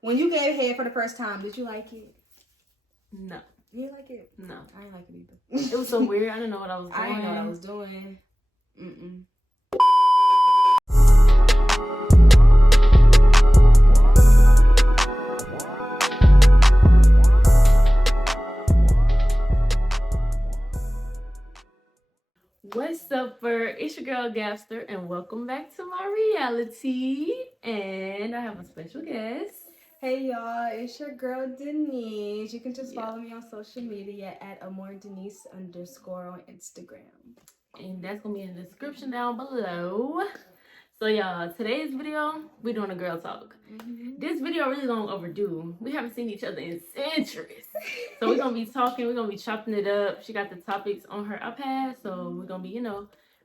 When you gave head for the first time, did you like it? No. You didn't like it? No. I didn't like it either. It was so weird. I didn't know what I was doing. I didn't know what I was doing. What's up, it's your girl Gapster, and welcome back to my reality. And I have a special guest. Hey y'all, it's your girl Denise. You can just follow me on social media at AmoreDenise_ on Instagram. And that's gonna be in the description down below. So y'all, today's video, we're doing a girl talk. This video really long overdue. We haven't seen each other in centuries. So we're gonna be talking, we're gonna be chopping it up. She got the topics on her iPad, so we're gonna be,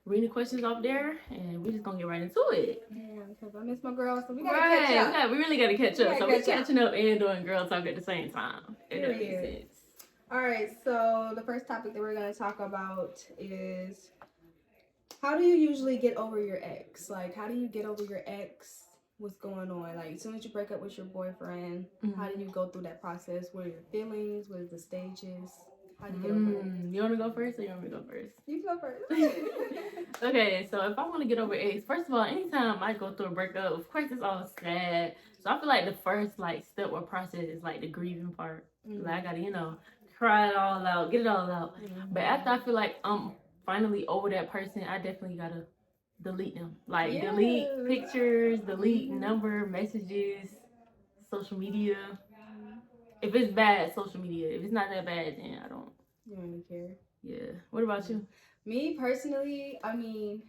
reading questions off there, and we're just gonna get right into it. Yeah, because I miss my girl, so we gotta catch up. We really gotta catch up. So we're catching up and doing girl talk at the same time. If that makes sense. Alright, so the first topic that we're gonna talk about is, how do you usually get over your ex? Like, how do you get over your ex? What's going on? Like, as soon as you break up with your boyfriend, how do you go through that process? What are your feelings? What are the stages? How do you get over it? You want to go first or you want me to go first? You can go first. Okay, so if I want to get over ex, first of all, anytime I go through a breakup, of course it's all sad. So I feel like the first step or process is the grieving part. Like, I gotta, cry it all out, get it all out. But after I feel like I'm finally over that person, I definitely gotta delete them. Delete pictures, delete number, messages, social media. If it's bad, social media. If it's not that bad, then I don't. You don't really care. Yeah. What about you? Me personally, I mean,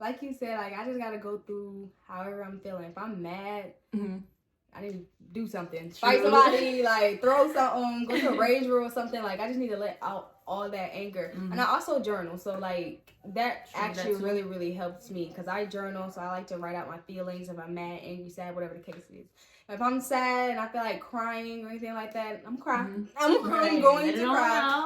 like you said, I just gotta go through however I'm feeling. If I'm mad, I need to do something. Fight somebody, throw something, go to a rage room or something. I just need to let out all that anger. And I also journal. So, that actually really, really helps me. Because I journal, so I like to write out my feelings. If I'm mad, angry, sad, whatever the case is. If I'm sad and I feel like crying or anything like that, I'm crying. I'm going to cry.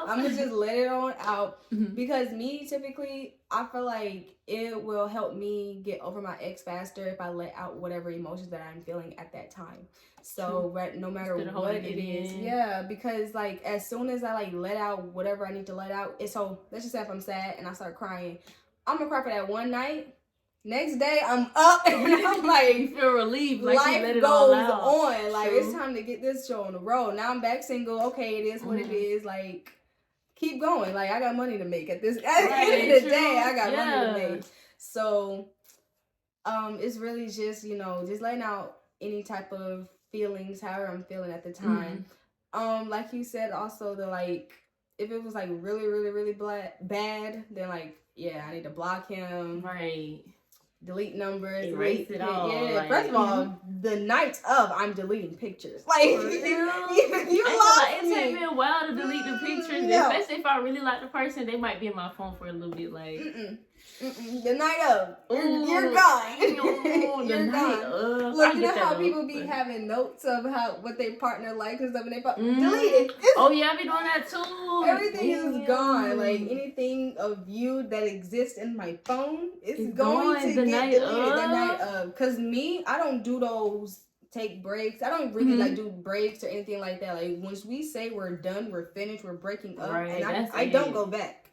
I'm going to just let it on out. Because me, typically, I feel like it will help me get over my ex faster if I let out whatever emotions that I'm feeling at that time. So no matter what it is. Yeah, because as soon as I let out whatever I need to let out, so let's just say if I'm sad and I start crying, I'm going to cry for that one night. Next day, I'm up and I'm you feel relieved. Life you let it goes all out. on. It's time to get this show on the road. Now I'm back single. Okay, it is what it is. Keep going. I got money to make at the end of the day. I got money to make. So, it's really just, just letting out any type of feelings, however I'm feeling at the time. Like you said, also if it was really, really, really bad, then I need to block him. Right. Delete numbers. Erase it all. Yeah, first of all, the night of, I'm deleting pictures. You lost me. It takes me a while to delete the pictures, especially if I really like the person. They might be in my phone for a little bit. The night of, you're gone. You're gone. Look, you know how people be having notes of what their partner likes and stuff, and they delete it. Oh yeah, I be doing that too. Everything is gone. Anything of you that exists in my phone is going to get deleted the night of. Cause me, I don't do those take breaks. I don't really do breaks or anything like that. Once we say we're done, we're finished, we're breaking up, and I don't go back.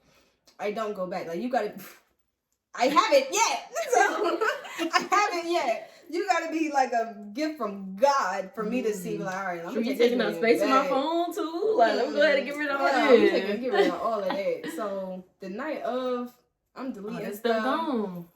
I don't go back. You gotta. I haven't yet. I haven't yet. You gotta be a gift from God for me to see. All right, I'm taking up space in my phone too. Let me go ahead and get rid of all that. I'm get rid of all of that. So the night of, I'm deleting stuff. Gone.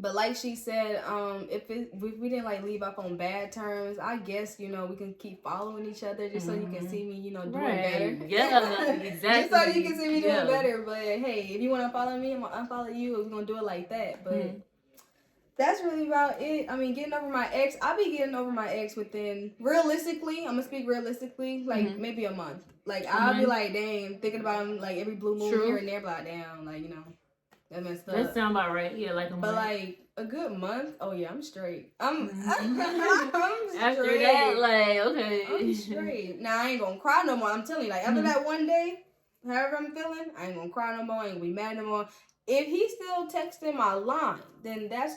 But like she said, if we didn't leave up on bad terms, I guess we can keep following each other just so you can see me, doing better. Yeah, exactly. Just so you can see me doing better. But hey, if you want to follow me, I'm gonna unfollow you. We're gonna do it like that. But that's really about it. I mean, getting over my ex. I'll be getting over my ex within, realistically, I'm gonna speak realistically, maybe a month. I'll be dang, thinking about him every blue moon here and there, damn, that messed up. That sound about right. Yeah, a month. But a good month. Oh yeah, I'm straight. I'm straight. After that, okay. I'm straight. Now I ain't gonna cry no more. I'm telling you, after that one day, however I'm feeling, I ain't gonna cry no more. I ain't gonna be mad no more. If he's still texting my line, then that's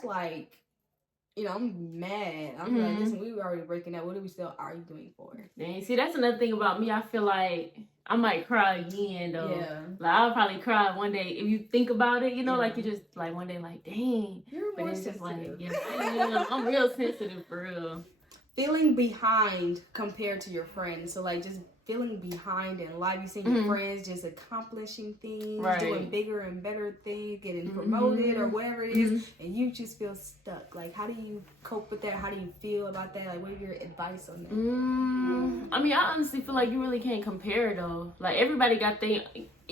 you know, I'm mad. I'm like, listen, we were already breaking up. What are we still arguing for? Dang, see, that's another thing about me. I feel like I might cry again, though. Yeah. Like, I'll probably cry one day. If you think about it, you know, like, you just, like, one day, like, dang. You're but more it's just like, sensitive. yeah, I'm real sensitive, for real. Feeling behind compared to your friends. So, like, just feeling behind in life. You see your friends just accomplishing things, doing bigger and better things, getting promoted or whatever it is, and you just feel stuck. Like, how do you cope with that? How do you feel about that? Like, what are your advice on that? I mean, I honestly feel like you really can't compare, though. Like, everybody got their...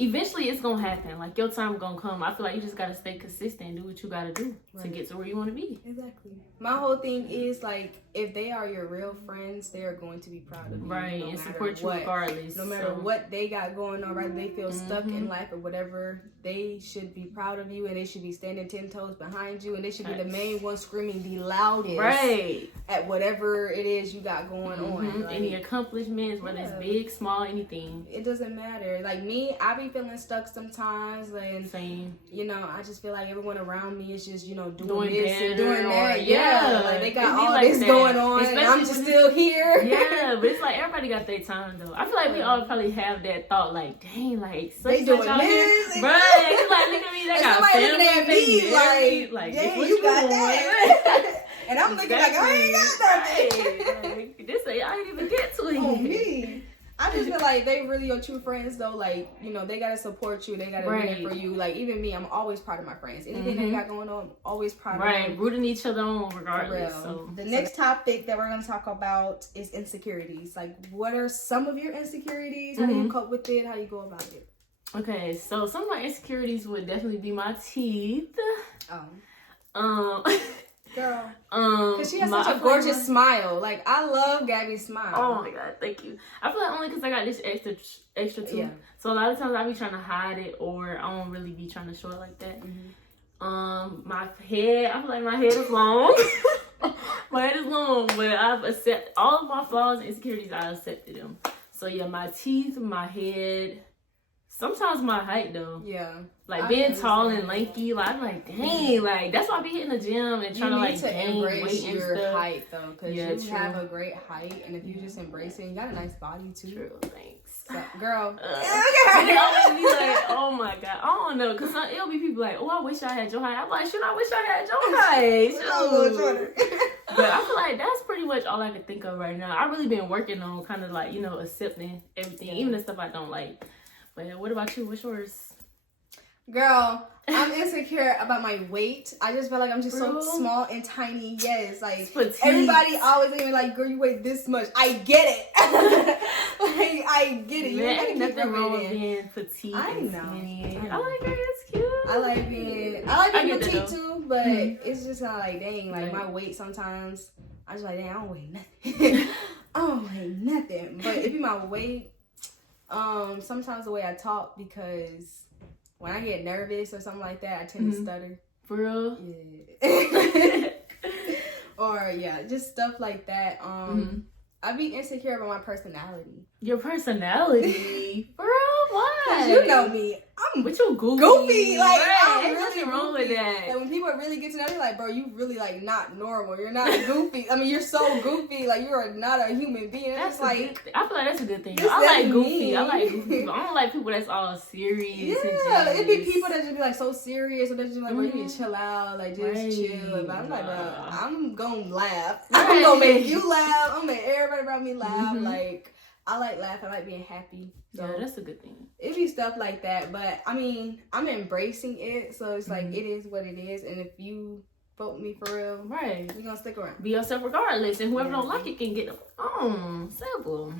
Eventually, it's gonna happen. Like, your time gonna come. I feel like you just gotta stay consistent and do what you gotta do to get to where you want to be. Exactly. My whole thing is, like, if they are your real friends, they are going to be proud of you. Right, and support you regardless. No matter what they got going on, right? They feel stuck in life or whatever, they should be proud of you, and they should be standing 10 toes behind you, and they should be the main one screaming the loudest at whatever it is you got going on. Like, any accomplishments, whether it's big, small, anything. It doesn't matter. Like me, I be feeling stuck sometimes, and same. You know, I just feel like everyone around me is just, you know, doing this better and doing that. Yeah, like they got all this going on, and I'm just still here. Yeah, but it's like everybody got their time though. I feel like we all probably have that thought, like, dang, like they doing this, right? It's like, look at me, they got family, looking at me like dang, you got that. And I'm looking like, I ain't got nothing. Like, this I ain't even get to it. Oh, me. I just feel like they really your true friends though. Like, you know, they gotta support you. They gotta be there for you. Like, even me, I'm always proud of my friends. Anything they got going on, I'm always proud of them. Right, rooting each other on regardless. So the next topic that we're gonna talk about is insecurities. Like, what are some of your insecurities? How do you cope with it? How do you go about it? Okay, so some of my insecurities would definitely be my teeth. Girl, because she has such a gorgeous smile. Like, I love Gabby's smile. Oh my god, thank you. I feel like only because I got this extra tooth. Yeah. So a lot of times I be trying to hide it, or I don't really be trying to show it like that. My head, I feel like my head is long. My head is long, but I've accepted all of my flaws and insecurities. I accepted them. So yeah, my teeth, my head. Sometimes my height though. Yeah. Like being tall and lanky, like I'm like, dang, like that's why I be hitting the gym and trying to like gain weight and your stuff. Height though, because you have a great height, and if you just embrace it, you got a nice body too. True, thanks. So, girl. They always be like, oh my god, I don't know, cause it'll be people like, oh, I wish I had your height. I'm like, shoot, I wish I had your height. But I feel like that's pretty much all I can think of right now. I've really been working on kind of like, you know, accepting everything, even the stuff I don't like. But what about you? What's yours? Girl, I'm insecure about my weight. I just feel like I'm just so small and tiny. Yes, like everybody always thinking like, girl, you weigh this much. I get it. Like, I get it. You ain't nothing wrong with being petite. I know. I like it. It's cute. I like being petite too, but it's just not like, dang, like my weight sometimes. I just like, dang, I don't weigh nothing. I don't weigh nothing. But it be my weight. Sometimes the way I talk, because when I get nervous or something like that, I tend to stutter. For real? Yeah. Or yeah, just stuff like that. I be insecure about my personality. Your personality? For real? Why? Cause you know me. I'm but you goofy. Like, right. I'm really wrong with that. Like, when people really get to know you, like, bro, you really like not normal. You're not goofy. I mean, you're so goofy. Like, you are not a human being. That's like, I feel like that's a good thing. I like goofy. I like goofy people. I don't like people that's all serious. Yeah, it'd be people that just be like so serious, or they just like, bro, you need to chill out, like just chill. But I'm like, bro, I'm gonna laugh. I'm gonna make you laugh. I'm gonna make everybody around me laugh. Like, I like laughing. I like being happy. So yeah, that's a good thing. It be stuff like that, but I mean, I'm embracing it, so it's like it is what it is. And if you vote me for real, right, we're gonna stick around. Be yourself regardless, and whoever don't like it can get them. Simple.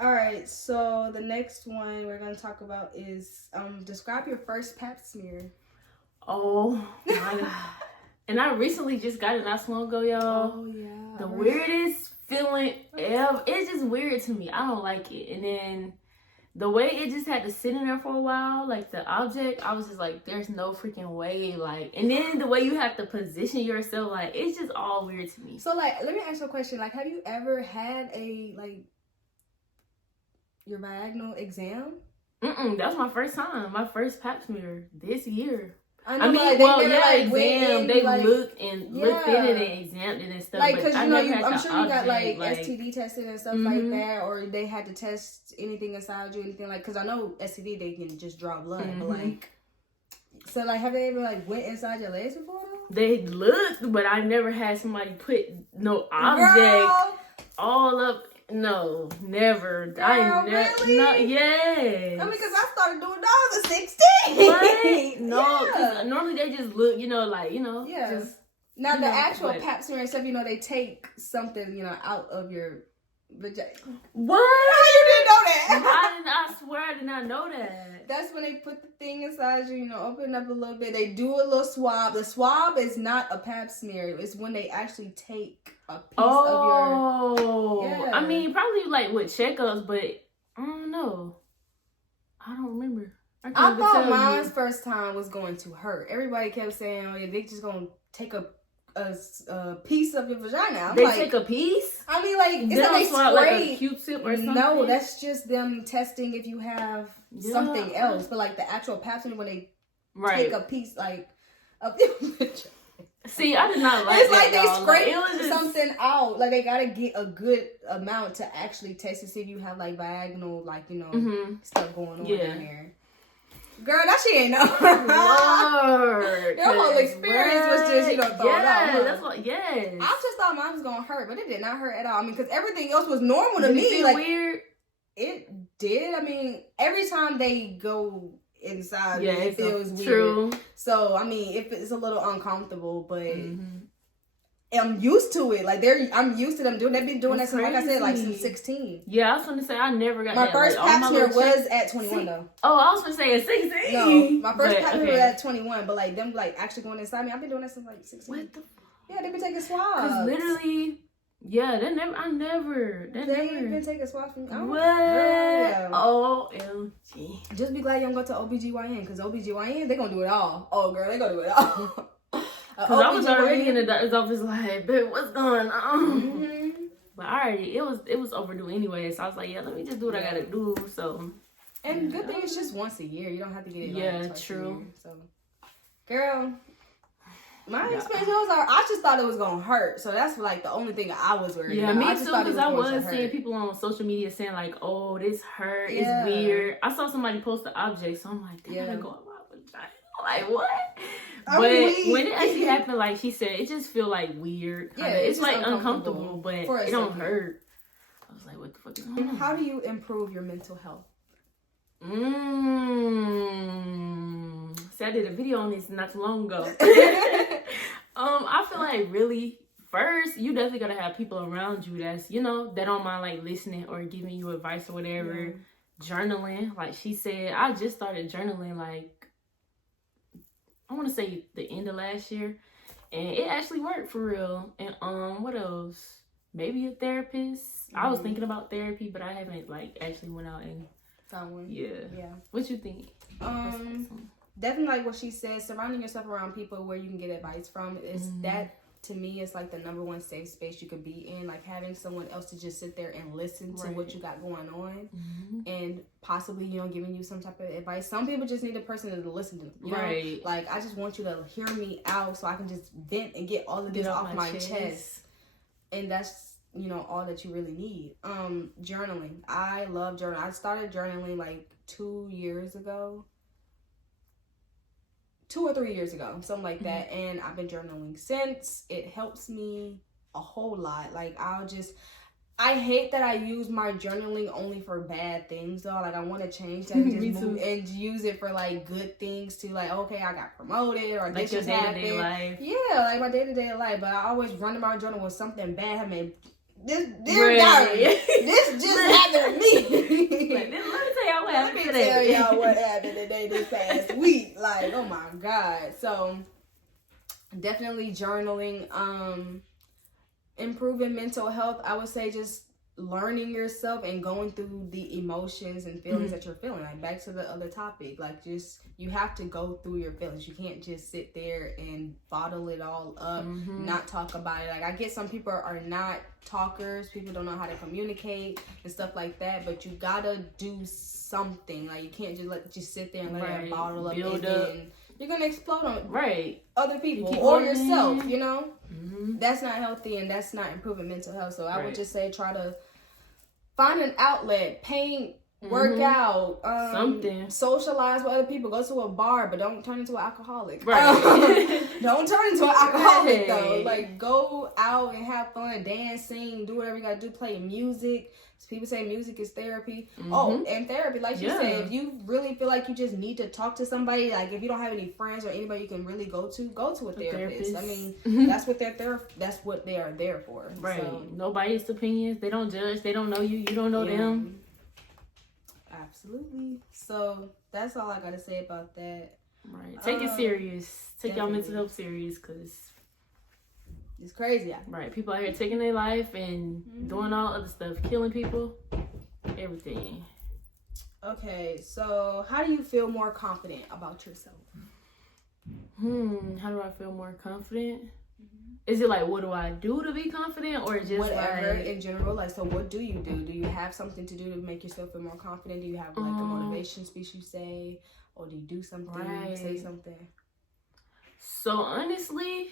All right, so the next one we're gonna talk about is describe your first pap smear. Oh my god! And I recently just got it not so long ago, y'all. Oh yeah. The weirdest feeling ever. It's just weird to me. I don't like it. And then the way it just had to sit in there for a while, like the object, I was just like, there's no freaking way. Like, and then the way you have to position yourself, like, it's just all weird to me. So, like, let me ask you a question. Like, have you ever had your vaginal exam? That was my first time. My first pap smear this year. I mean, like, well, they never, like, exam. They like, looked and looked in it and examined it and stuff. Like, because, you know, I'm sure you got, like, like STD tested and stuff like that, or they had to test anything inside you, anything like, because I know STD, they can just draw blood, but, like, so, like, have they ever, like, went inside your legs before, though? They looked, but I never had somebody put no object all up. No, never. Girl, I never. really? No, yes. I mean, because I started doing those at 16. What? No, because normally they just look, you know, like, you know. Yeah. Just, now, the actual pap smear and stuff, you know, they take something, you know, out of your vagina. What? You didn't know that? I swear I did not know that. That's when they put the thing inside you, you know, open it up a little bit. They do a little swab. The swab is not a pap smear. It's when they actually take a piece of your... Yeah. I mean, probably like with checkups, but I don't know. I don't remember. I thought mine's first time was going to hurt. Everybody kept saying, oh, yeah, they just going to take a piece of your vagina. I'm they like, take a piece? I mean, like, it's they they swab like a Q-tip or something? No, that's just them testing if you have something else. But, like, the actual pap smear, when they take a piece, like, of your vagina. See, I did not like it's that. It's like they like, scrape something out. Like, they got to get a good amount to actually test to see if you have, like, vaginal, like, you know, stuff going on in here. Girl, that she ain't know. Lord. Their whole experience was just, you know, thrown out. Yeah, that's what, yes. I just thought mine was going to hurt, but it did not hurt at all. I mean, because everything else was normal to me. Did it feel like, weird? It did. I mean, every time they go inside, yeah, it feels weird. True. So, I mean, if it's a little uncomfortable, but... I'm used to it. Like I'm used to them doing. They've been doing that since, like I said, like since 16. Yeah, I was gonna say I never got my that. first like, pap smear was at 21 though. Oh, I was gonna say at 16. No, my first pap smear was at 21. But like them, like actually going inside me, I've been doing that since like 16. What the? Yeah, they've been taking swabs. Cause literally, yeah, they never. They ain't been taking swabs from me. What? Yeah. OMG. Just be glad you don't go to OBGYN, because OBGYN, they gonna do it all. Oh, girl, they gonna do it all. Because I was already in the doctor's office like, babe, what's going on? But already, it was overdue anyway. So I was like, yeah, let me just do what I gotta do. So, and good thing it's just once a year. You don't have to get it. Yeah, like, true. So, girl, my experience was, I just thought it was gonna hurt. So that's like the only thing I was worried about. Me I too. Because I was seeing people on social media saying like, oh, this hurt. It's weird. I saw somebody post the object, so I'm like, they gotta go on my vagina. Like what? But when it actually happened, like she said, it just feel like weird. Kinda. Yeah, it's like uncomfortable, but it don't hurt. I was like, what the fuck is going on? How do you improve your mental health? See, I did a video on this not too long ago. I feel like really, first, you definitely gotta have people around you that's, you know, that don't mind like listening or giving you advice or whatever. Yeah. Journaling, like she said, I just started journaling like I want to say the end of last year, and it actually worked for real. And what else? Maybe a therapist. I was thinking about therapy, but I haven't like actually went out and found one. Yeah. What you think? Definitely like what she said. Surrounding yourself around people where you can get advice from is that. To me, it's like the number one safe space you could be in. Like having someone else to just sit there and listen to what you got going on, and possibly, you know, giving you some type of advice. Some people just need a person to listen to. You know? Like I just want you to hear me out so I can just vent and get all of this off my chest. And that's, you know, all that you really need. Journaling. I love journaling. I started journaling like 2 years ago. 2 or 3 years ago, something like that, and I've been journaling since. It helps me a whole lot. Like I hate that I use my journaling only for bad things though. Like I want to change that and just move and use it for like good things too. Like okay, I got promoted or like this just happened. Life. Yeah, like my day-to-day life. But I always run to my journal with something bad happening. Dear diary, this just happened to me. Like, let me tell y'all what happened today. Tell y'all what happened today this past week. Like, oh my God. So definitely journaling. Improving mental health, I would say just learning yourself and going through the emotions and feelings that you're feeling. Like back to the other topic, like just you have to go through your feelings. You can't just sit there and bottle it all up, not talk about it. Like I get some people are not talkers, people don't know how to communicate and stuff like that, but you gotta do something. Like you can't just sit there and let it bottle up and then you're gonna explode on right other people keep or going. yourself. You know, mm-hmm. that's not healthy and that's not improving mental health. So I Right. would just say try to find an outlet, paint, work Mm-hmm. out, Something. socialize with other people, go to a bar, but don't turn into an alcoholic. Right. Don't turn into an alcoholic though. Right. Like go out and have fun, dance, sing, do whatever you gotta do, play music. People say music is therapy. Mm-hmm. Oh, and therapy, like you Yeah. said, if you really feel like you just need to talk to somebody, like if you don't have any friends or anybody you can really go to a therapist. I mean, that's what that's what they are there for. Right. So, Nobody's opinions. They don't judge. They don't know you. You don't know them. Absolutely. So that's all I gotta say about that. Right. Take it serious. Take y'all mental health serious, cause it's crazy. Right. People out here taking their life and doing all other stuff, killing people, everything. Okay, so how do you feel more confident about yourself? How do I feel more confident? Is it like, what do I do to be confident, or just whatever like, in general? Like, so what do you do? Do you have something to do to make yourself feel more confident? Do you have like a motivation speech you say, or do you do something? Right. Say something. So honestly,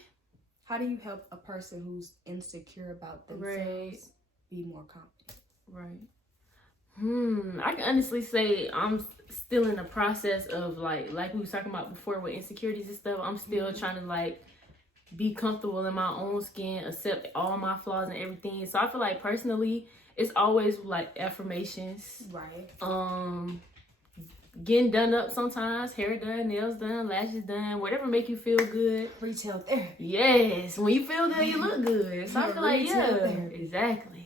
how do you help a person who's insecure about themselves be more confident? Right. I can honestly say I'm still in the process of like we was talking about before with insecurities and stuff. I'm still trying to like be comfortable in my own skin, accept all my flaws and everything. So I feel like personally, it's always like affirmations. Right. Getting done up sometimes, hair done, nails done, lashes done, whatever make you feel good. Retail therapy. Yes, when you feel good, you look good. So I feel like Retail therapy. Exactly.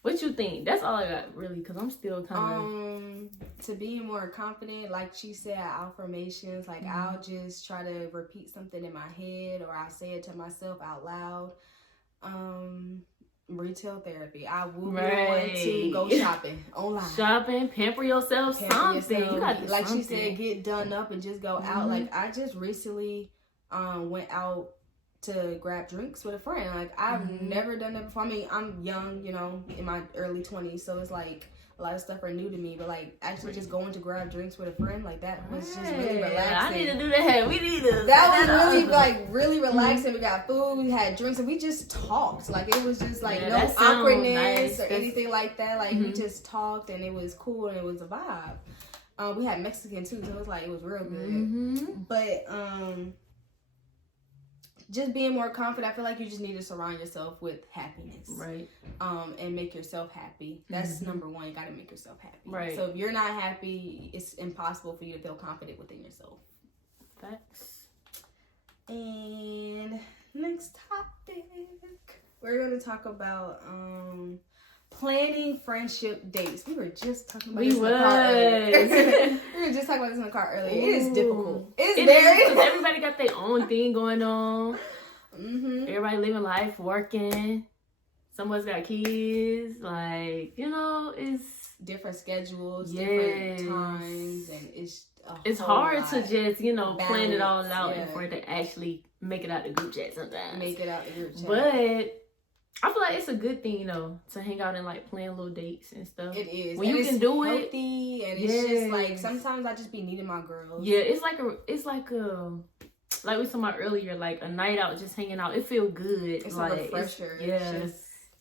What you think? That's all I got really, because I'm still kind of to be more confident, like she said, affirmations. Like I'll just try to repeat something in my head, or I'll say it to myself out loud. Retail therapy. I will be one to go shopping online. Shopping, pamper yourself, something. You got like something. she said, get done up and just go out. Like I just recently went out to grab drinks with a friend. Like I've never done that before. I mean, I'm young, you know, in my early 20s, so it's like a lot of stuff are new to me, but like actually just going to grab drinks with a friend, like that was just really relaxing. I need to do that. We need to. That was really like really relaxing. We got food, we had drinks, and we just talked. Like it was just like no awkwardness or anything like that. Like we just talked, and it was cool, and it was a vibe. We had Mexican too, so it was like it was real good. But just being more confident, I feel like you just need to surround yourself with happiness. Right. And make yourself happy. That's number one. You got to make yourself happy. Right. So if you're not happy, it's impossible for you to feel confident within yourself. Facts. And next topic, we're going to talk about planning friendship dates. We were just talking about this in the car earlier. We were just talking about this in the car earlier. It is difficult. It is because everybody got their own thing going on. Everybody living life, working. Someone's got kids. Like, you know, it's different schedules, different times, and it's hard lot. to just, you know, plan it all Balance, out and for it to actually make it out the group chat sometimes. Make it out the group chat. But I feel like it's a good thing, you know, to hang out and like plan little dates and stuff. It is. When and you can do healthy, and it's just like sometimes I just be needing my girls. Yeah, it's like we talking about earlier, like a night out, just hanging out. It feel good. It's like a refresher.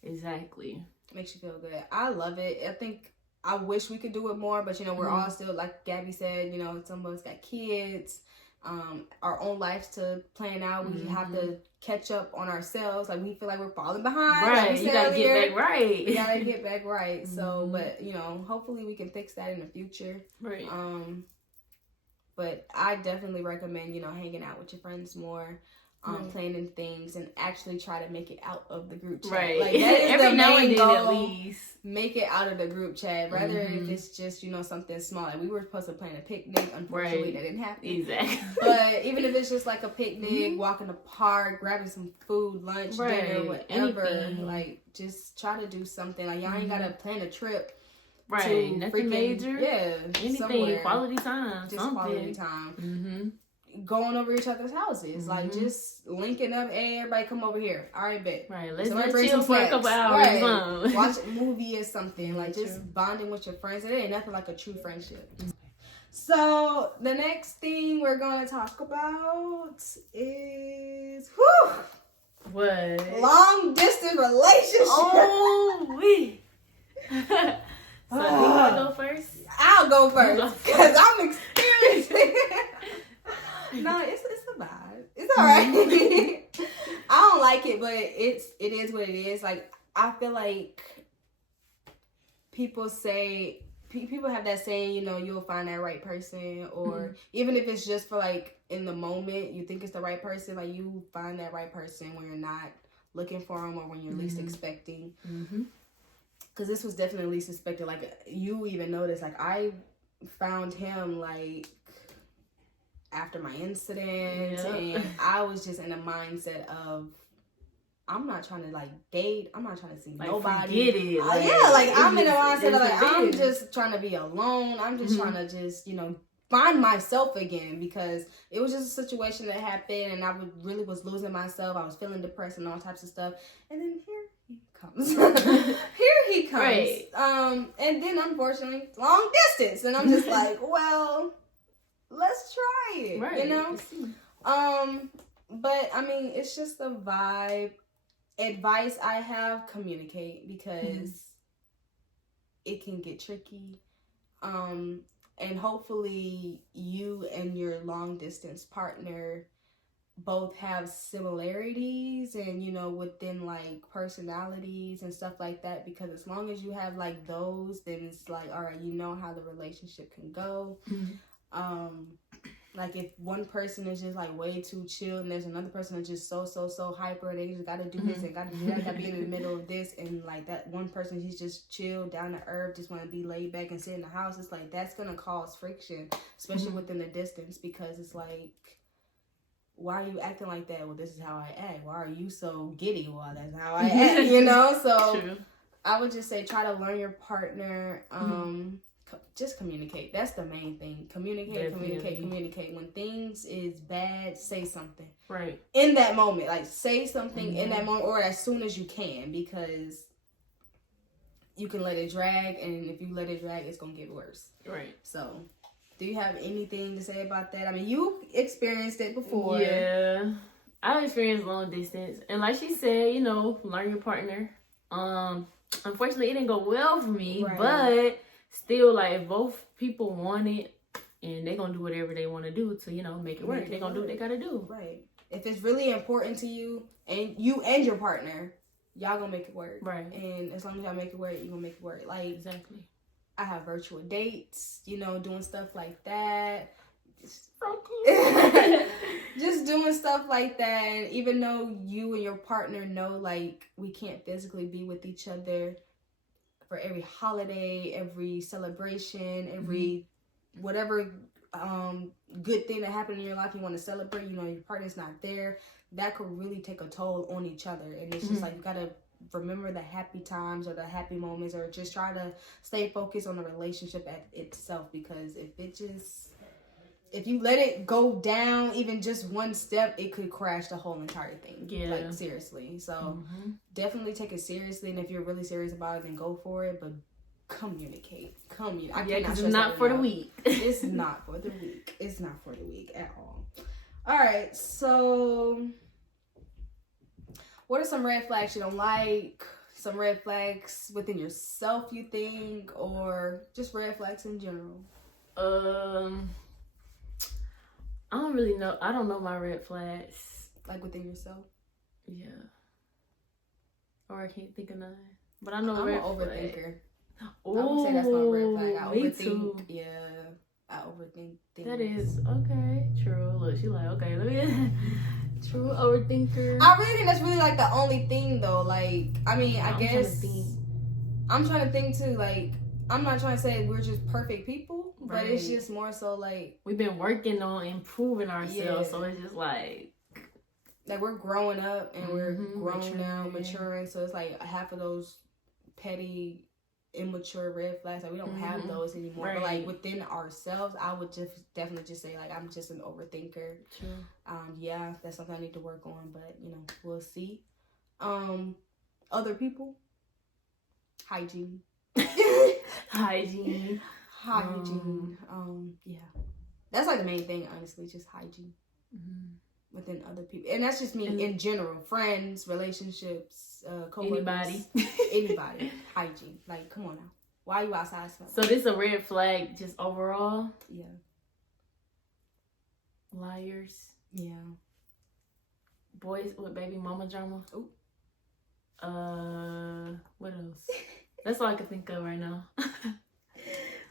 Exactly. Makes you feel good. I love it. I think I wish we could do it more, but you know, we're all still, like Gabby said, you know, some of us got kids, our own lives to plan out. We have to catch up on ourselves. Like we feel like we're falling behind. Right. Like you gotta get back right. You gotta get back right. So, but you know, hopefully we can fix that in the future. Right. But I definitely recommend, you know, hanging out with your friends more. Planning things and actually try to make it out of the group chat. Right. Like that is every the now main and then goal. at least. Make it out of the group chat. Rather if it's just, you know, something small. Like we were supposed to plan a picnic. Unfortunately, that didn't happen. Exactly. But even if it's just like a picnic, walk in the park, grabbing some food, lunch, dinner, whatever. Anything. Like just try to do something. Like y'all ain't gotta plan a trip. Right. Nothing major. Yeah. Anything. Somewhere. Quality time. Just something. quality time. Going over each other's houses, like just linking up. Hey, everybody, come over here. All right, bet. Right, let's bring chill some for a couple hours. Right. Watch a movie or something. Like just bonding with your friends. It ain't nothing like a true friendship. So the next thing we're gonna talk about is what? long distance relationship. Oh, we. So do you want to go first? I'll go first because I'm experiencing. No, it's a vibe. It's all right. I don't like it, but it is what it is. Like, I feel like people have that saying, you know, you'll find that right person, or even if it's just for like in the moment you think it's the right person, like you find that right person when you're not looking for them or when you're least expecting. Because this was definitely least expected. Like, you even noticed, like, I found him like after my incident, and I was just in a mindset of, I'm not trying to like date. I'm not trying to see like, nobody. Forget it. I'm in a mindset of like, I'm just trying to be alone. I'm just trying to just, you know, find myself again, because it was just a situation that happened and I really was losing myself. I was feeling depressed and all types of stuff. And then here he comes. Here he comes. Right. And then unfortunately, long distance. And I'm just like, well, let's try it. Right. You know? But I mean, it's just a vibe. Advice I have, communicate, because it can get tricky. And hopefully you and your long distance partner both have similarities and, you know, within like personalities and stuff like that, because as long as you have like those, then it's like, all right, you know how the relationship can go. Like, if one person is just like way too chill and there's another person that's just so hyper and they just gotta do this and gotta do that, gotta be in the middle of this, and like that one person, he's just chill, down to earth, just want to be laid back and sit in the house, it's like that's gonna cause friction, especially within the distance, because it's like, why are you acting like that? Well, this is how I act. Why are you so giddy? Well, that's how I act, you know? So true. I would just say, try to learn your partner. Just communicate. That's the main thing. Communicate. When things is bad, say something. Right. In that moment. Like, say something in that moment, or as soon as you can, because you can let it drag, and if you let it drag, it's going to get worse. Right. So, do you have anything to say about that? I mean, you experienced it before. Yeah. I've experienced long distance. And like she said, you know, learn your partner. Unfortunately, it didn't go well for me, but still, like, if both people want it and they're going to do whatever they want to do to, you know, make it work, they're going to do what they got to do. Right. If it's really important to you and your partner, y'all going to make it work. Right. And as long as y'all make it work, you're going to make it work. Like, exactly. I have virtual dates, you know, doing stuff like that. Just doing stuff like that. And even though you and your partner know, like, we can't physically be with each other for every holiday, every celebration, every whatever good thing that happened in your life you want to celebrate, you know, your partner's not there, that could really take a toll on each other. And it's just like, you gotta remember the happy times or the happy moments, or just try to stay focused on the relationship itself, because if you let it go down even just one step, it could crash the whole entire thing. Yeah. Like, seriously. So definitely take it seriously, and if you're really serious about it, then go for it, but communicate. Yeah, because it's not for the weak. It's not for the weak. It's not for the weak at all. All right, so what are some red flags you don't like? Some red flags within yourself, you think, or just red flags in general? I don't really know. I don't know my red flags. Like within yourself? Yeah. Or I can't think of none. But I know I'm an overthinker. Ooh, I would say that's my red flag. I overthink. Too. Yeah. I overthink things. That is okay. True. Look, she like, okay, let me true overthinker. I really think that's really like the only thing though. Like, I mean, I guess I'm trying to think too, like, I'm not trying to say we're just perfect people, but it's just more so like, we've been working on improving ourselves, so it's just like we're growing up and we're grown now, maturing. So it's like half of those petty, immature red flags, like we don't have those anymore. Right. But like within ourselves, I would just definitely just say like I'm just an overthinker. True. Yeah, that's something I need to work on, but you know, we'll see. Other people, hygiene. hygiene. Yeah, that's like the main thing, honestly, just hygiene within other people, and that's just me in general, friends, relationships, coworkers, anybody. Hygiene, like, come on now, why are you outside smelling? So this is a red flag, just overall. Yeah. Liars. Yeah. Boys with baby mama drama. Ooh. What else? That's all I can think of right now.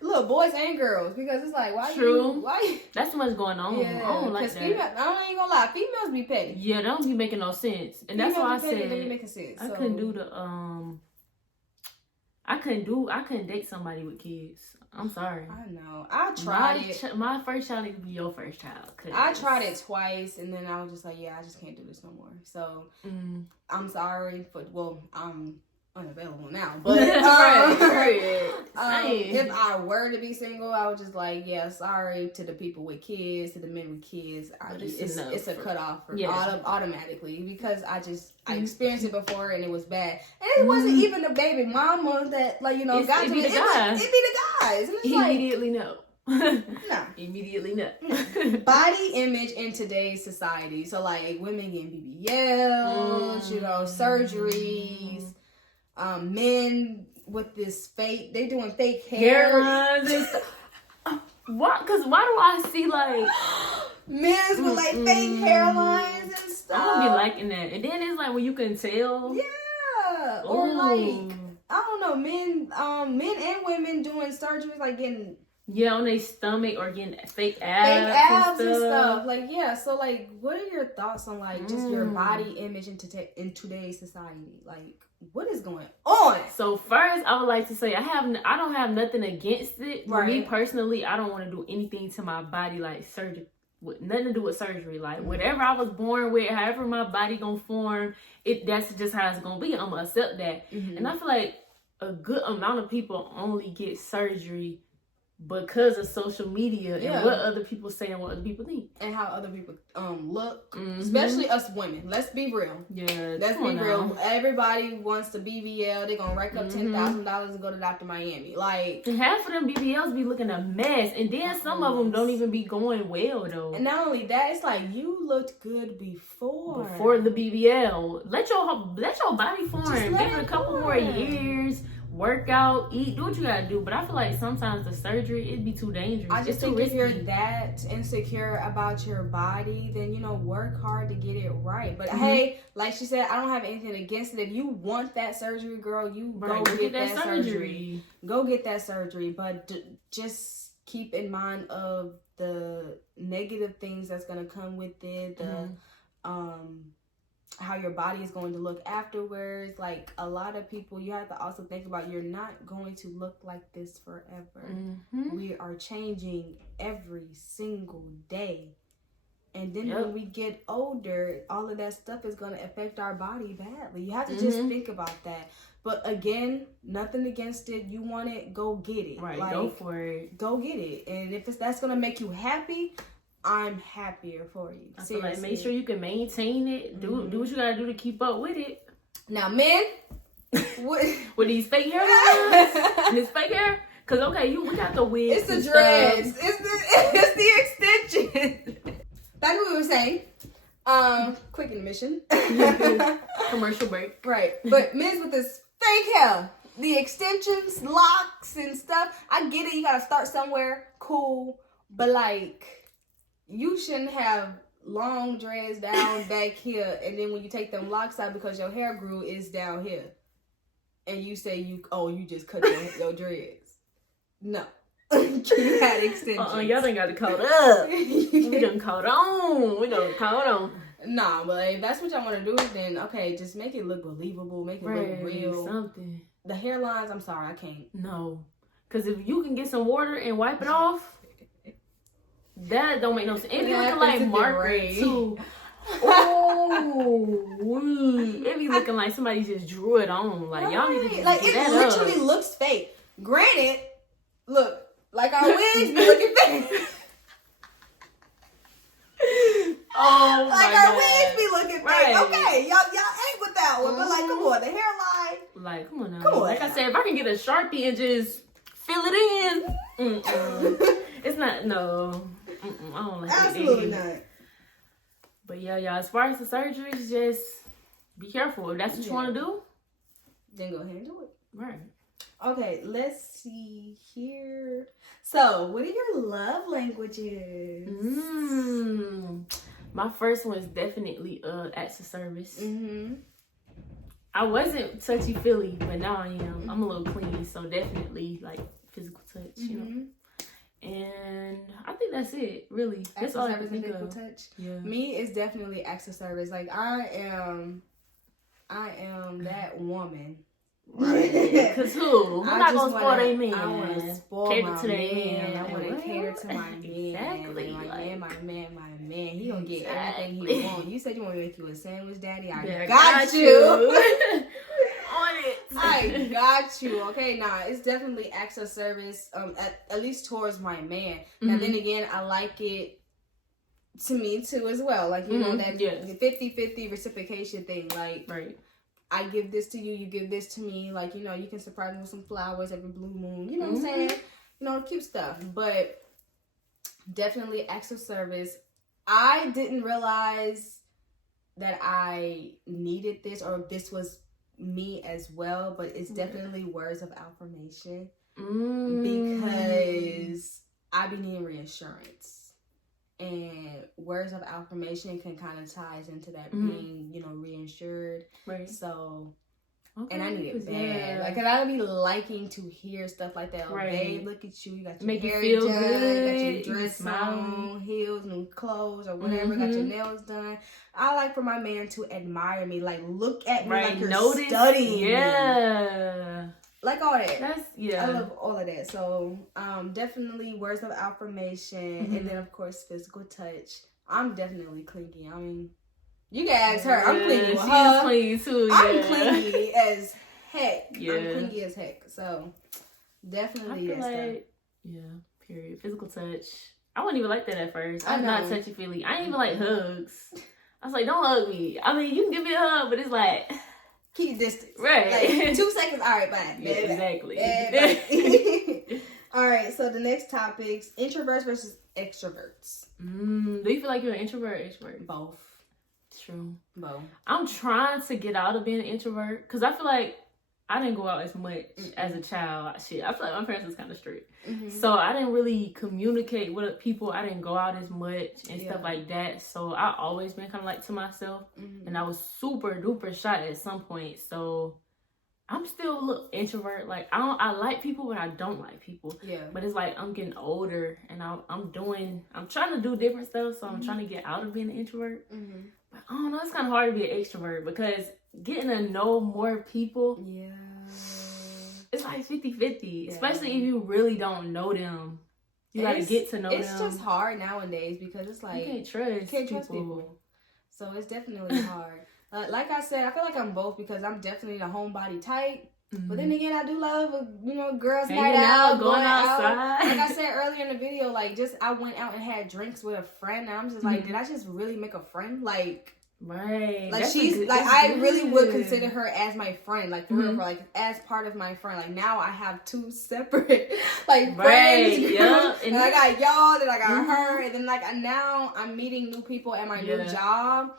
Look, boys and girls, because it's like, why? True. Why? That's too much going on. Yeah, I don't like that. I ain't gonna lie, females be petty. Yeah, that don't be making no sense, and that's why I said I couldn't do the I couldn't date somebody with kids. I'm sorry. I know. I tried it. My first child needs to be your first child. I tried it twice, and then I was just like, yeah, I just can't do this no more. So I'm sorry, but I'm unavailable now. But if I were to be single, I would just like, yeah, sorry to the people with kids, to the men with kids. It's a cutoff automatically, because I experienced it before and it was bad, and it wasn't even the baby mama that, like, got to me. It be the guys, and it's immediately no. No. Immediately no. Body image in today's society. So like women getting BBLs, surgeries. Men with this they doing fake hairlines and stuff. What? Cause why do I see like men's with like fake hairlines and stuff? I don't be liking that. And then it's like when you can tell. Yeah. Or like, I don't know, men and women doing surgeries, like getting on their stomach, or getting fake abs and stuff. Like, yeah. So like, what are your thoughts on like just your body image in today's society? Like, what is going on? So first, I would like to say I don't have nothing against it. For me personally, I don't want to do anything to my body like surgery, with nothing to do with surgery. Like whatever I was born with, however my body gonna form, that's just how it's gonna be. I'm gonna accept that. And I feel like a good amount of people only get surgery because of social media and what other people say and what other people think and how other people look, especially us women. Let's be real. Let's be real. Everybody wants to BBL. They're gonna rack up $10,000 and go to Dr. Miami. Like, and half of them BBLs be looking a mess, and then some of them don't even be going well though. And not only that, it's like you looked good before the BBL. Let your body form. Give it a couple more years. Work out, eat, do what you gotta do. But I feel like sometimes the surgery, it'd be too dangerous. I just think if you're that insecure about your body, then work hard to get it right. But hey, like she said, I don't have anything against it. If you want that surgery, girl, go get that surgery. Go get that surgery. But just keep in mind of the negative things that's gonna come with it. How your body is going to look afterwards. Like, a lot of people, you have to also think about, you're not going to look like this forever. We are changing every single day. And then when we get older, all of that stuff is going to affect our body badly. You have to just think about that. But again, nothing against it. You want it, go get it. Right, go for it. Go get it. And if that's going to make you happy, I'm happier for you. I feel like make sure you can maintain it. Do what you gotta do to keep up with it. Now, men, with these fake hairlines, this fake hair, cause we got the wigs. It's the dreads. It's the extension. That's what we were saying. Quick intermission. Commercial break. Right, but men with this fake hair, the extensions, locks, and stuff. I get it. You gotta start somewhere. Cool, but like, you shouldn't have long dreads down back here, and then when you take them locks out because your hair grew is down here, and you say you just cut your dreads. No. You had extensions. Y'all done got it caught up. We done caught on. Nah, but if that's what y'all want to do, then okay, just make it look believable, make it look real. Something. The hairlines, I'm sorry, I can't. No. Because if you can get some water and wipe it off, that don't make no sense. It be looking like marker too. It be looking like somebody just drew it on. Like, y'all need to just like, it literally looks fake. Granted, look, like our wigs be looking fake. Oh my God. Our wigs be looking fake. Okay, y'all ain't with that one, but like, come on, the hairline. Like, come on now. Come on. Like I said, if I can get a Sharpie and just fill it in. It's not, no. I don't like it. Absolutely not. But yeah, y'all, as far as the surgeries, just be careful. If that's what you want to do, then go ahead and do it. Right. Okay, let's see here. So, what are your love languages? My first one is definitely acts of service. Mm-hmm. I wasn't touchy-feely, but now I am. I'm a little clingy, so definitely like physical touch, you know. And I think that's it, really. Acts of service and physical touch. Yeah. Me is definitely acts of service. Like I am that woman. Right. Cause who? We're not gonna spoil their man. I want to spoil cater my to their man. I want Well, to cater to my man. exactly. My man. He gonna get everything he wants. You said you want to make you a sandwich, daddy. I got you. On it. I got you. Okay, nah, it's definitely acts of service. At least towards my man. Now then again, I like it to me too as well. Like you know that 50-50 reciprocation thing. Like right. I give this to you, you give this to me. Like, you know, you can surprise me with some flowers every blue moon. You know what I'm saying? You know, cute stuff. But definitely acts of service. I didn't realize that I needed this or this was me as well. But it's definitely words of affirmation. Because I be needing reassurance. And words of affirmation can kind of ties into that being, you know, reassured. Right. So, and I need it bad. Yeah. Like, cause I would be liking to hear stuff like that. Right. Babe, look at you. You got your hair done. Good. Got your dress on, heels, new clothes, or whatever. Got your nails done. I like for my man to admire me. Like, look at me like you're studying me. Like all that. I love all of that. So, definitely words of affirmation. And then, of course, physical touch. I'm definitely clingy. I mean, you can ask her. I'm clingy with her. She's clingy too, I'm clingy as heck. I'm clingy as heck. So, definitely that stuff. Yeah, period. Physical touch. I wasn't even like that at first. I'm not touchy-feely. I ain't even like hugs. I was like, don't hug me. I mean, you can give me a hug, but it's like... Keep distance. Right. Like 2 seconds. All right, bye. Yeah, exactly. All right, so the next topics, introverts versus extroverts. Do you feel like you're an introvert or extrovert? Both. True. Both. I'm trying to get out of being an introvert because I feel like I didn't go out as much as a child. Shit, I feel like my parents was kind of strict. So I didn't really communicate with people. I didn't go out as much and stuff like that. So I always been kind of like to myself. And I was super duper shy at some point. So I'm still a little introvert. Like I like people, but I don't like people. Yeah. But it's like I'm getting older and I'm trying to do different stuff. So I'm trying to get out of being an introvert. But I don't know, it's kind of hard to be an extrovert because getting to know more people. Yeah. It's like 50-50, especially if you really don't know them. You gotta get to know them. It's just hard nowadays because it's like you can't trust people. So it's definitely hard. Like I said, I feel like I'm both because I'm definitely the homebody type. But then again, I do love, girls' night out, going outside. Like I said earlier in the video, like I went out and had drinks with a friend, and I'm just like, did I just really make a friend? Like. Right. Like I really would consider her as my friend, like for real, like as part of my friend. Like now I have 2 separate friends. And I got y'all, then I got her, and then now I'm meeting new people at my new job.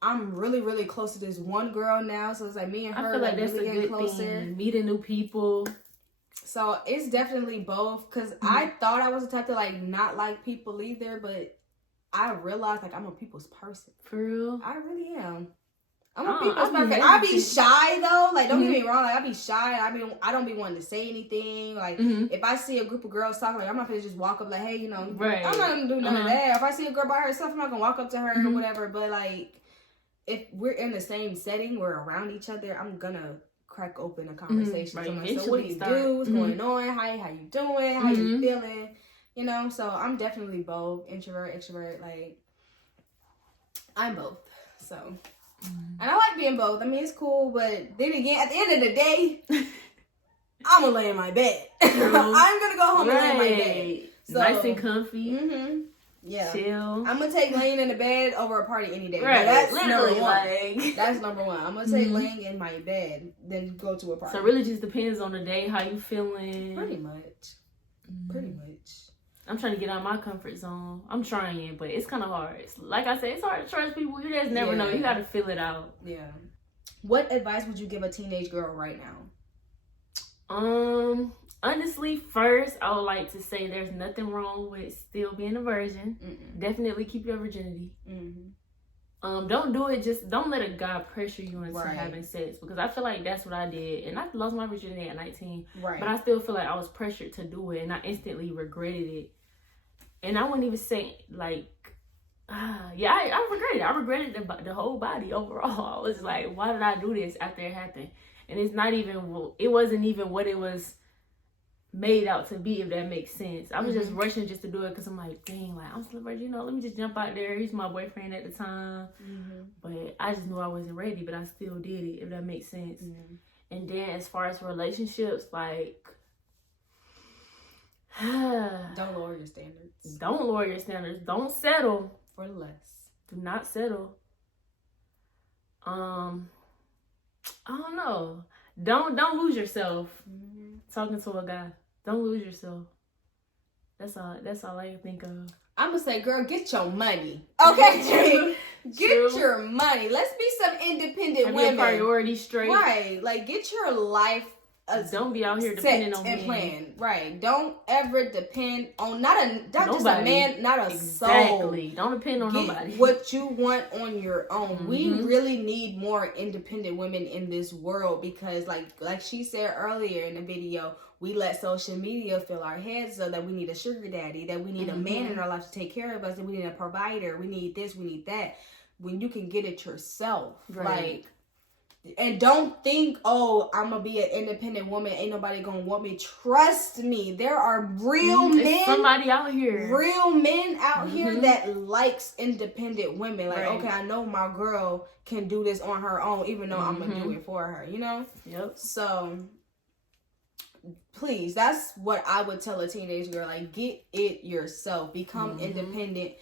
I'm really, really close to this one girl now, so it's like me and her I feel like that's really a good closer. Thing. Meeting new people. So it's definitely both, because I thought I was the type to not like people either, but I realized I'm a people's person. For real? I really am. I'm a people's person. I be shy though. Like, don't get me wrong. Like, I be shy. I don't be wanting to say anything. Like, if I see a group of girls talking, I'm not gonna just walk up hey, right. I'm not gonna do none of that. If I see a girl by herself, I'm not gonna walk up to her or whatever. But if we're in the same setting, we're around each other, I'm gonna crack open a conversation. Right. So what do you do? What's going on? How you doing? How you feeling? So I'm definitely both, introvert, extrovert. I'm both. So, and I like being both. I mean, it's cool, but then again, at the end of the day, I'm gonna lay in my bed. I'm gonna go home and lay in my bed. So, nice and comfy. Yeah. chill. I'm gonna take laying in the bed over a party any day. Right. That's Literally, number one. like That's number one. I'm gonna take laying in my bed than go to a party. So it really just depends on the day, how you feeling. Pretty much. Pretty much. I'm trying to get out of my comfort zone. I'm trying, but it's kind of hard. Like I said, it's hard to trust people. You just never know. You gotta feel it out. Yeah. What advice would you give a teenage girl right now? Honestly, first, I would like to say there's nothing wrong with still being a virgin. Definitely keep your virginity. Don't do it. Don't let a guy pressure you into having sex, because I feel like that's what I did, and I lost my virginity at 19. Right. But I still feel like I was pressured to do it, and I instantly regretted it. And I wouldn't even say like, I regretted it. I regretted the whole body overall. I was like, why did I do this after it happened? And it wasn't even what it was made out to be, if that makes sense. I was just rushing just to do it because I'm like, dang, like I'm still a virgin, let me just jump out there. He's my boyfriend at the time. But I just knew I wasn't ready, but I still did it, if that makes sense. And then as far as relationships, like don't lower your standards. Don't lower your standards. Don't settle for less. Do not settle. I don't know. Don't lose yourself talking to a guy. Don't lose yourself. That's all I can think of. I'm gonna say, girl, get your money. Okay, get your money. Let's be some independent women. Have your priorities straight. Right, like get your life. Don't be out here depending on men. Plan. Right. Don't ever depend on not just a man, not a soul. Exactly. Don't depend on nobody. What you want on your own. We really need more independent women in this world, because like she said earlier in the video, we let social media fill our heads up that we need a sugar daddy, that we need a man in our life to take care of us, that we need a provider, we need this, we need that. When you can get it yourself. Right. And don't think, I'm gonna be an independent woman, ain't nobody gonna want me. Trust me, there are real men. Somebody out here. Real men out here that likes independent women. Like, okay, I know my girl can do this on her own, even though I'm gonna do it for her, Yep. So please, that's what I would tell a teenage girl. Like, get it yourself. Become independent.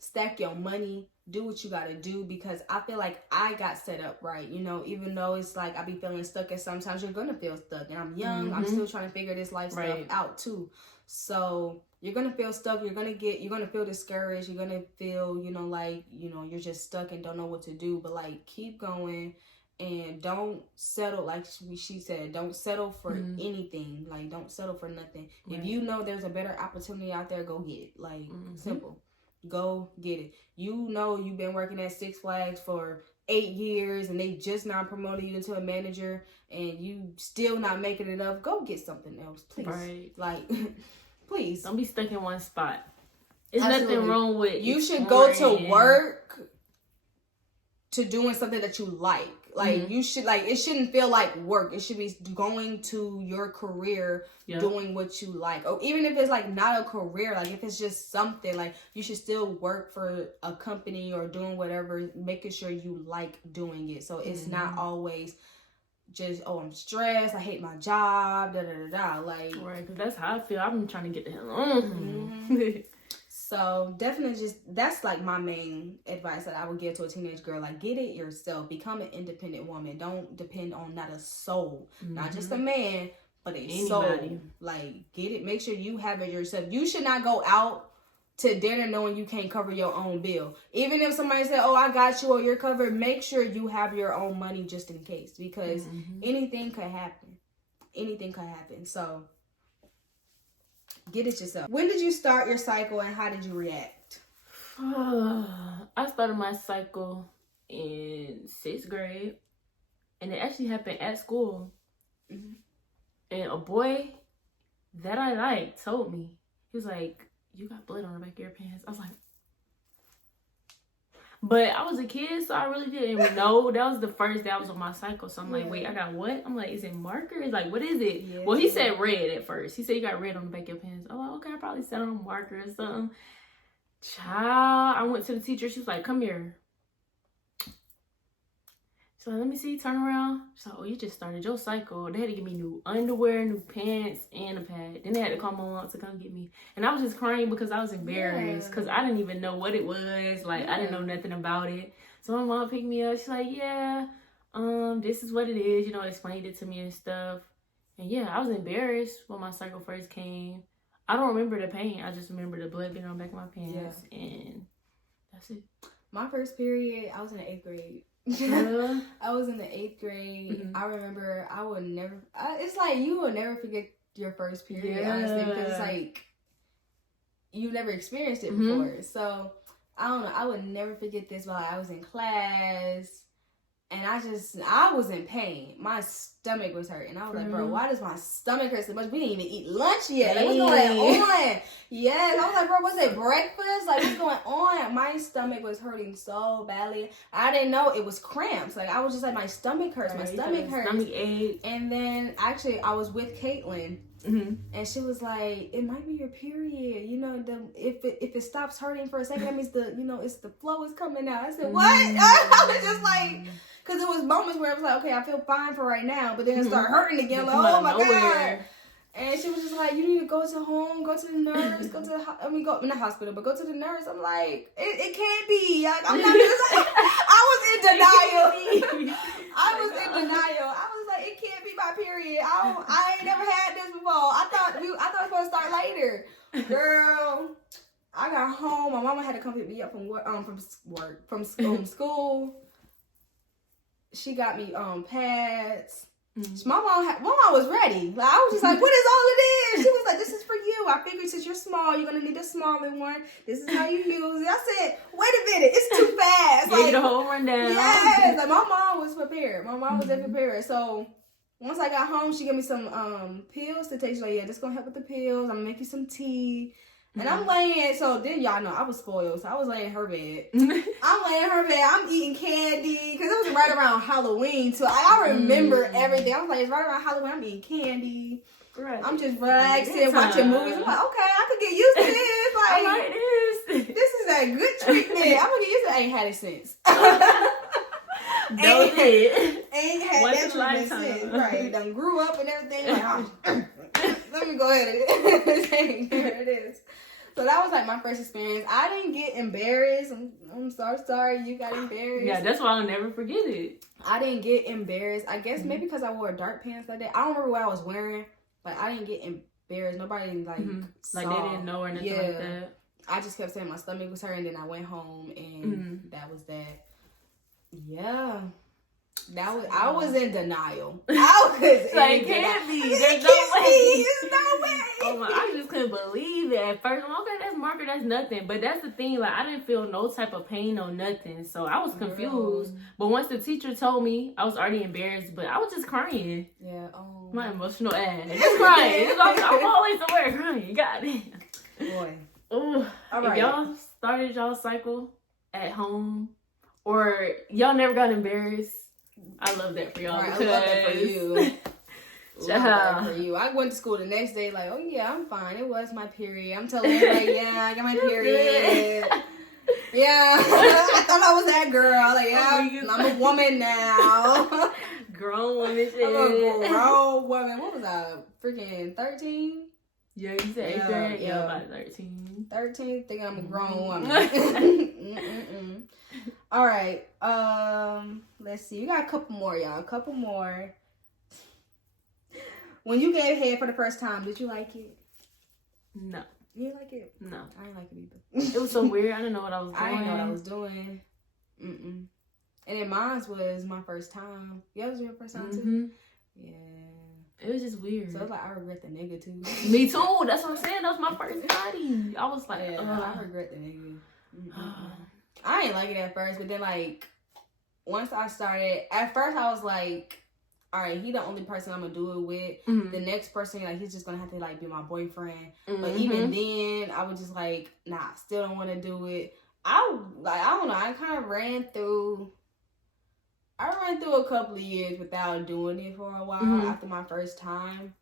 Stack your money. Do what you gotta do, because I feel like I got set up right, even though it's like I be feeling stuck, and sometimes you're gonna feel stuck, and I'm young, I'm still trying to figure this life stuff out too. So you're gonna feel stuck, you're gonna feel discouraged, you're gonna feel, you're just stuck and don't know what to do, but like keep going and don't settle. Like she said, don't settle for anything. Like, don't settle for nothing. If you know there's a better opportunity out there, go get it. Like, simple. Go get it. You've been working at Six Flags for 8 years and they just now promoted you into a manager and you still not making it up. Go get something else, please. Right. Like, please. Don't be stuck in one spot. There's nothing wrong with you should go to work to doing something that you like. Like, you should, it shouldn't feel like work. It should be going to your career, doing what you like. Or even if it's, not a career, if it's just something, you should still work for a company or doing whatever, making sure you like doing it. So it's not always just, I'm stressed, I hate my job, da-da-da-da. Right, because that's how I feel. I've been trying to get the hell on. So definitely that's my main advice that I would give to a teenage girl. Get it yourself. Become an independent woman. Don't depend on not a soul. Not just a man, but a soul. Get it. Make sure you have it yourself. You should not go out to dinner knowing you can't cover your own bill. Even if somebody said, I got you or you're covered, make sure you have your own money just in case. Because anything could happen. Anything could happen. So get it yourself. When did you start your cycle and how did you react? I started my cycle in 6th grade. And it actually happened at school. And a boy that I liked told me. He was like, you got blood on the back of your pants. I was like, but I was a kid, so I really didn't know. That was the first day I was on my cycle. So I'm like, wait, I got what? I'm like, is it markers? What is it? Yeah, well, he said red at first. He said you got red on the back of your pants. I'm like, okay, I probably said on a marker or something. Child, I went to the teacher. She was like, come here. She's So let me see, turn around. So you just started your cycle. They had to give me new underwear, new pants, and a pad. Then they had to call my mom to come get me. And I was just crying because I was embarrassed. Because I didn't even know what it was. Like, I didn't know nothing about it. So my mom picked me up. She's like, yeah, this is what it is. You know, explained it to me and stuff. And yeah, I was embarrassed when my cycle first came. I don't remember the pain. I just remember the blood being on the back of my pants. Yeah. And that's it. My first period, I was in the 8th grade. I was in the 8th grade. Mm-hmm. I remember I would never, it's like you will never forget your first period, honestly, because it's like you never experienced it before. So I don't know, I would never forget this while I was in class. And I was in pain. My stomach was hurting. I was like, bro, why does my stomach hurt so much? We didn't even eat lunch yet. Like, what's going on? Yes. I was like, bro, was it breakfast? Like, what's going on? My stomach was hurting so badly. I didn't know it was cramps. Like, I was just like, my stomach hurts. My stomach hurts. Stomach ache. And then, actually, I was with Caitlin. Mm-hmm. And she was like, it might be your period. You know, if it stops hurting for a second, that means it's the flow is coming out. I said, what? I was just like, because it was moments where I was like, okay, I feel fine for right now, but then it started hurting again. Like, oh my God. And she was just like, you need to go to home, go to the nurse, go not hospital, but go to the nurse. I'm like, it can't be. Like, I'm not just like, I was in denial. I was like, it can't be my period. I ain't never had this before. I thought it was supposed to start later. Girl, I got home. My mama had to come pick me up from school. She got me pads. Mm-hmm. My mom was ready. Like, I was just like, what is all of this? She was like, this is for you. I figured since you're small, you're gonna need a smaller one. This is how you use it. I said, wait a minute, it's too fast. Like, the whole rundown. Yes, like my mom was prepared. My mom was prepared. So once I got home, she gave me some pills to take. She's like, yeah, this gonna help with the pills. I'm gonna make you some tea. And I'm laying, so then y'all know I was spoiled, so I was laying in her bed. I'm laying in her bed, I'm eating candy, because it was right around Halloween, too. I remember everything. I was like, it's right around Halloween, I'm eating candy. Right. I'm just relaxing, watching movies. I'm like, okay, I could get used to this. Like, I like this. This is a good treatment. I'm going to get used to it. I ain't had it since. Ain't had that treatment since. Right. Done grew up and everything. Like, let me go ahead and here it is. So that was like my first experience. I didn't get embarrassed. I'm so sorry you got embarrassed. Yeah, that's why I'll never forget it. I didn't get embarrassed. I guess maybe because I wore dark pants that day. I don't remember what I was wearing, but I didn't get embarrassed. Nobody like saw. Like they didn't know or nothing like that. I just kept saying my stomach was hurting. Then I went home and that was that. Yeah. I was in denial. I was like, it can't be. There's no way. There's no way. Oh my! I just couldn't believe it at first. I'm okay, that's marker, that's nothing. But that's the thing. Like, I didn't feel no type of pain or nothing, so I was confused. But once the teacher told me, I was already embarrassed. But I was just crying. Yeah. My emotional ass. Just crying. I'm always somewhere crying. Goddamn. Boy. Ooh. All right. If y'all started y'all cycle at home, or y'all never got embarrassed, I love that for y'all. Right, I love that for you. Love that for you. I went to school the next day like, oh yeah, I'm fine. It was my period. I'm telling everybody, yeah, I got my period. Yeah, I thought I was that girl. Like, yeah, I'm a woman now. Grown woman shit. I'm a grown woman. What was I? Freaking 13? Yeah, you said 8th grade? Yeah, about 13. 13, thinking I'm a grown woman. All right. Let's see. You got a couple more, y'all. A couple more. When you gave head for the first time, did you like it? No. You didn't like it? No. I didn't like it either. It was so weird. I didn't know what I was doing. I didn't know what I was doing. And then mine was my first time. Yeah, it was your first time too? Yeah. It was just weird. So it's like I regret the nigga too. Me too. That's what I'm saying. That was my first body. I was like, I regret the nigga. I didn't like it at first, but then like once I started, at first I was like, all right, he the only person I'm gonna do it with. The next person, like, he's just gonna have to like be my boyfriend. But even then, I was just like, nah, still don't want to do it. I don't know. I kind of ran through a couple of years without doing it for a while after my first time.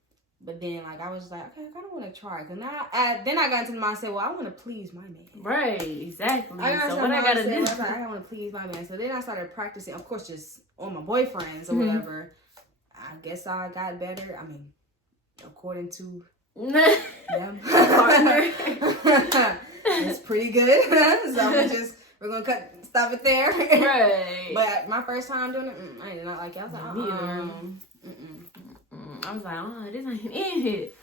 But then, like, I was just like, okay, I kind of want to try. Cause now, then I got into the mindset, well, I want to please my man. Right, exactly. So what I gotta do? I want to please my man. So then I started practicing, of course, just on my boyfriends or whatever. I guess I got better. I mean, according to them, partner, it's pretty good. So we're gonna stop it there. Right. But my first time doing it, I did not like it. I was like, I was like, oh, this ain't in it.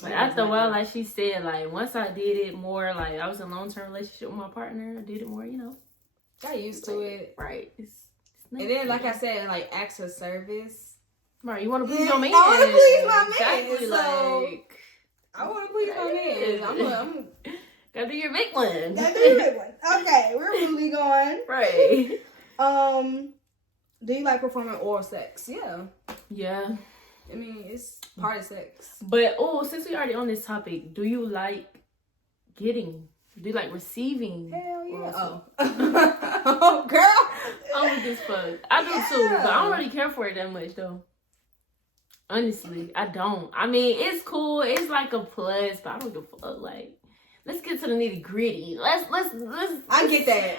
But after a while, like she said, like once I did it more, like I was in a long-term relationship with my partner, I did it more, got used to it. Right. It's and then, like I said, like acts of service. Right, you want to please your man. I want to please my man. Exactly, So, like I want to please my man. I'm gotta do your big one. Gotta do your big one. Okay, we're moving on. Right. Do you like performing oral sex? Yeah. Yeah. I mean, it's part of sex. But since we already on this topic, do you like getting? Do you like receiving? Hell yeah. Oh. Oh, girl. I'm weak as fuck. I do too, but I don't really care for it that much though. Honestly, I don't. I mean, it's cool. It's like a plus, but I don't give a fuck. Like, let's get to the nitty gritty. Let's. I get that.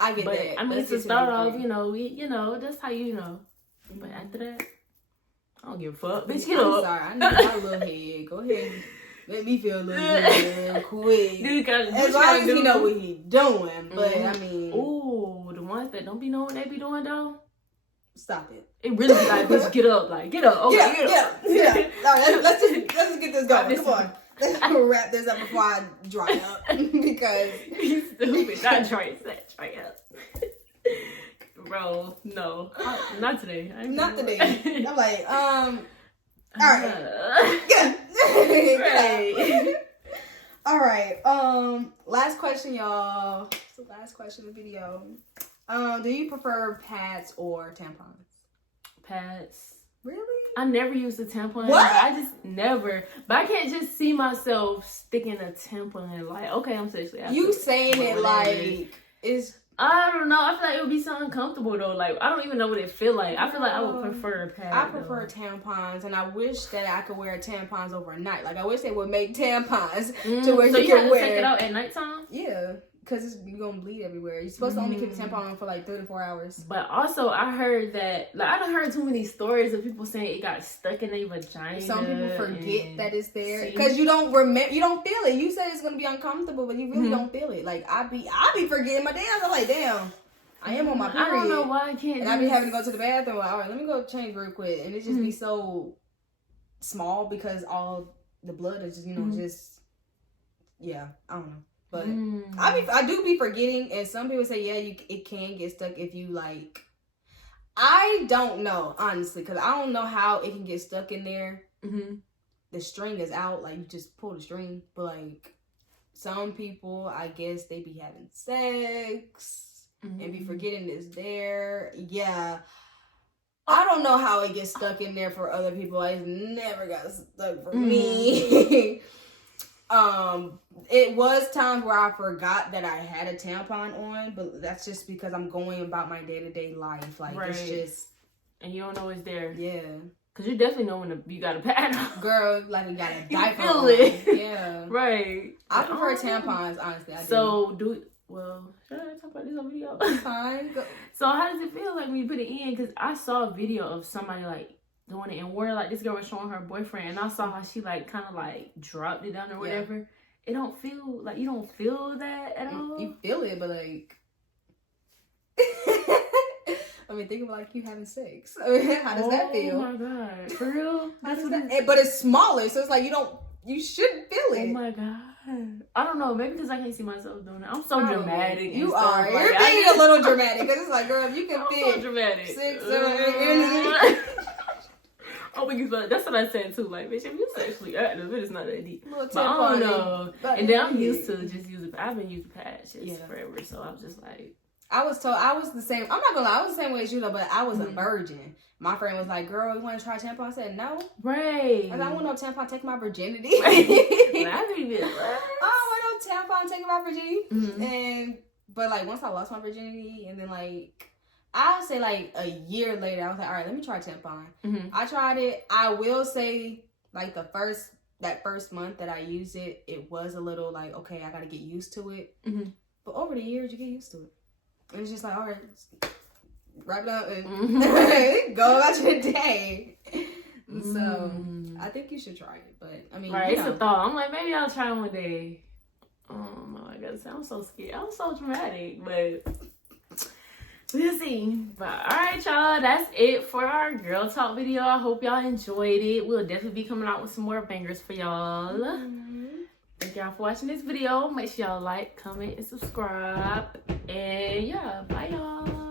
I get but, that. I mean, to start off, that's how you know. But after that, I don't give a fuck. Bitch, get up. I'm sorry. I need my little head. Go ahead. Let me feel a little good real quick. As long as you know what he doing. But, I mean. Ooh, the ones that don't be knowing what they be doing, though. Stop it. It really be like, bitch, get up. Like, get up. Okay, get up. All right, let's just get this going. Come on. Let's wrap this up before I dry up. Because. You stupid. Not dry up. Bro, no. Not today. Not today. I'm like, all right. Right. All right. Last question, y'all. It's the last question of the video. Do you prefer pads or tampons? Pads. Really? I never used a tampon. What? I just never. But I can't just see myself sticking a tampon. Like, okay, I'm sexually active. You saying it like it's. I don't know. I feel like it would be so uncomfortable though. Like, I don't even know what it feel like. I feel like I would prefer a pad. I prefer tampons, and I wish that I could wear tampons overnight. Like, I wish they would make tampons to where so you can can wear. Take it out at nighttime. Yeah. Because you're going to bleed everywhere. You're supposed to only keep the tampon on for like 3 to 4 hours. But also, I heard that, like, I done heard too many stories of people saying it got stuck in their vagina. Some people forget that it's there. Because you don't remember, you don't feel it. You said it's going to be uncomfortable, but you really don't feel it. Like, I be forgetting my damn. I'm like, damn, I am on my period. I don't know why I can't. And I be having to go to the bathroom. All right, let me go change real quick. And it just be so small because all the blood is just, just, yeah, I don't know. But I do be forgetting, and some people say, yeah, it can get stuck if you, like, I don't know, honestly, because I don't know how it can get stuck in there. The string is out, like, you just pull the string, but, like, some people, I guess, they be having sex and be forgetting it's there. Yeah. I don't know how it gets stuck in there for other people. It never got stuck for me. It was times where I forgot that I had a tampon on, but that's just because I'm going about my day-to-day life. Like, it's just... And you don't know it's there. Yeah. Because you definitely know when you got a pad on. Girl, like, you got a diaper you feel on. it. Yeah. Right. I prefer tampons, honestly. Should I talk about this on video? Fine. Go. So how does it feel like when you put it in? Because I saw a video of somebody, like, doing it, and where, like, this girl was showing her boyfriend, and I saw how she, like, kind of, like, dropped it down or whatever. It don't feel like, you don't feel that at all. You feel it, but, like, I mean, think about, like, you having sex. How does that feel? Oh my god, for real? But it's smaller, so it's like you shouldn't feel it. Oh my god. I don't know, maybe because I can't see myself doing it. I'm so dramatic. You stuff. are. Like, You're being a little dramatic, because it's like, girl, if you can fit so dramatic. 6, 7, 8. Oh, that's what I said too. Like, bitch, if you sexually active, it is not that deep. But I don't know. But and then I'm used to just using. I've been using pads forever, so I was just like. I was the same. I'm not gonna lie, I was the same way as you though, but I was a virgin. My friend was like, "Girl, you want to try tampon?" I said, "No." Right. I don't want no tampon take my virginity. I don't want no tampon taking my virginity. But like once I lost my virginity, and then like I'll say like a year later, I was like, all right, let me try tampon. I tried it. I will say like that first month that I used it, it was a little like, okay, I gotta get used to it. Mm-hmm. But over the years, you get used to it. And it's just like, all right, wrap it up and go about your day. So I think you should try it. But I mean, right, it's a thought. I'm like, maybe I'll try one day. Oh no, I gotta say, I'm so scared. I'm so dramatic, but we'll see. But alright, y'all, that's it for our girl talk video. I hope y'all enjoyed it. We'll definitely be coming out with some more bangers for y'all. Thank y'all for watching this video. Make sure y'all like, comment, and subscribe. And yeah, bye y'all.